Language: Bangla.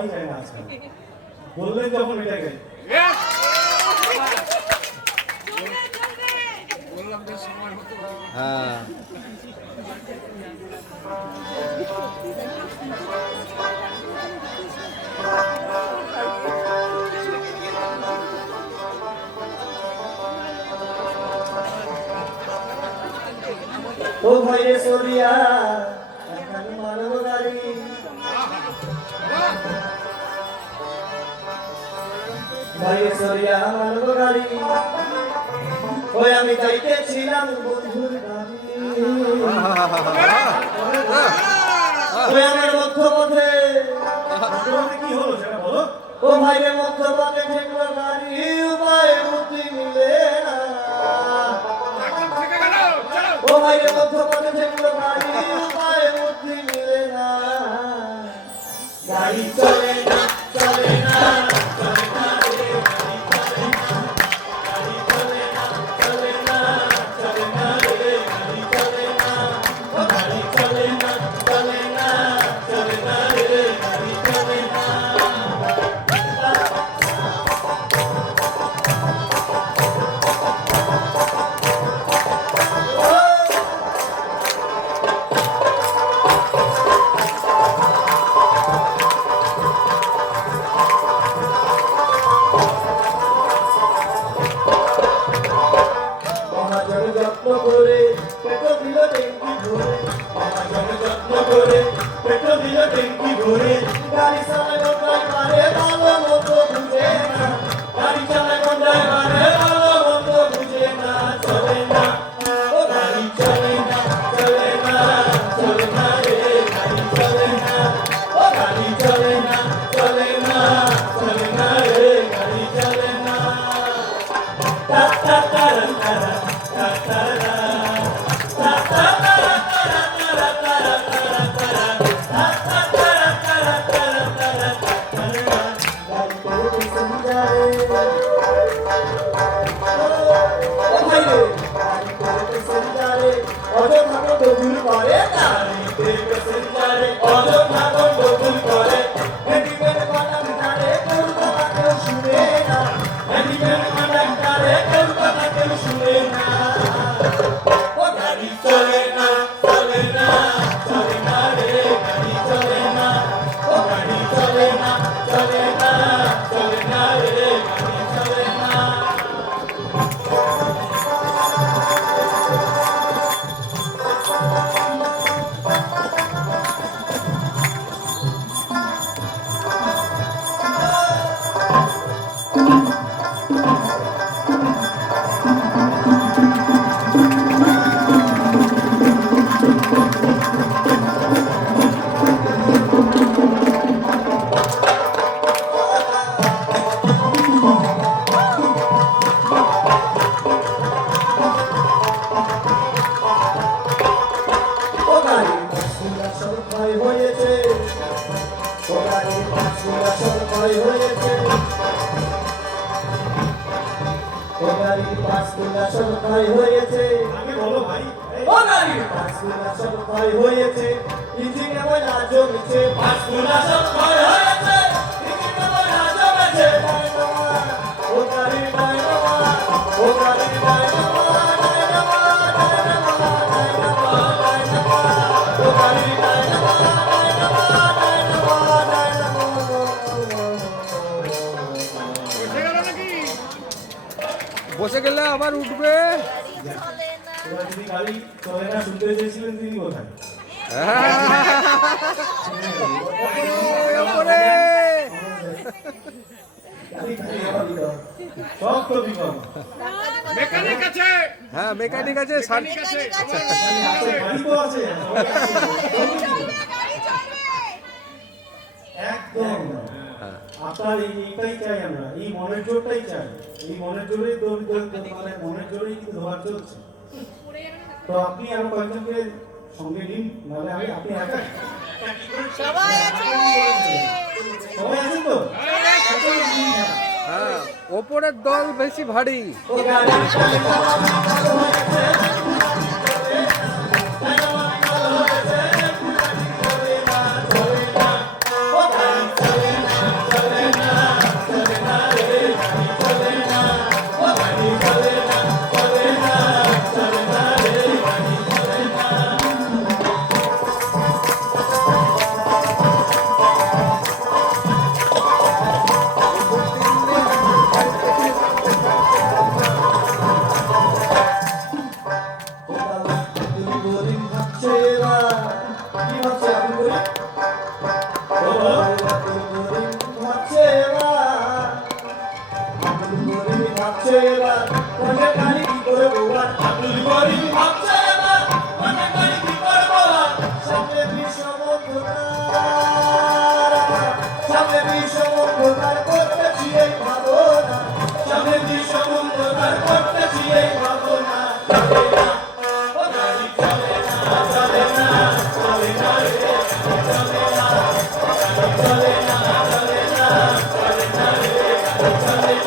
পাওয়াই যায় না আজকাল বললেন যখন এটা গেল বললাম যে সময় হতো হ্যাঁ। ও ভাইরে সরিয়া। ওই আমি যাইতেছিলাম বন্ধুর ওই আমার মধ্য পথে কি হলো ও ভাইরে মধ্য পথে ঠেকলো গাড়ি, উপায় বুদ্ধি মিলে না। ও ভাইরে মধ্য পথে ঠেকলো গাড়ি, উপায় বুদ্ধি মিলে না। গাড়ি চলে সবাই হয়েছে। ও গাড়ি বাসুরা সবাই হয়েছে। আগে বলো ভাই। ও গাড়ি বাসুরা সবাই হয়েছে। ইঞ্জিনে ময়লা জমেছে বাসুরা সবাই তো গেলে আবার উঠবে। হ্যাঁ মেকানিক আছে একদম। আপনার এই এইটাই চাই আমরা এই মনের জোরটাই চাই। এই মনের জোরেই মানে মনের জোরেই কিন্তু ধোয়া চলছে। তো আপনি আরও কয়েকজনকে সঙ্গে নিন নাহলে আমি আপনি একা সবাই আছে। তো? হ্যাঁ ওপরের দল বেশি ভারী। না গাড়ি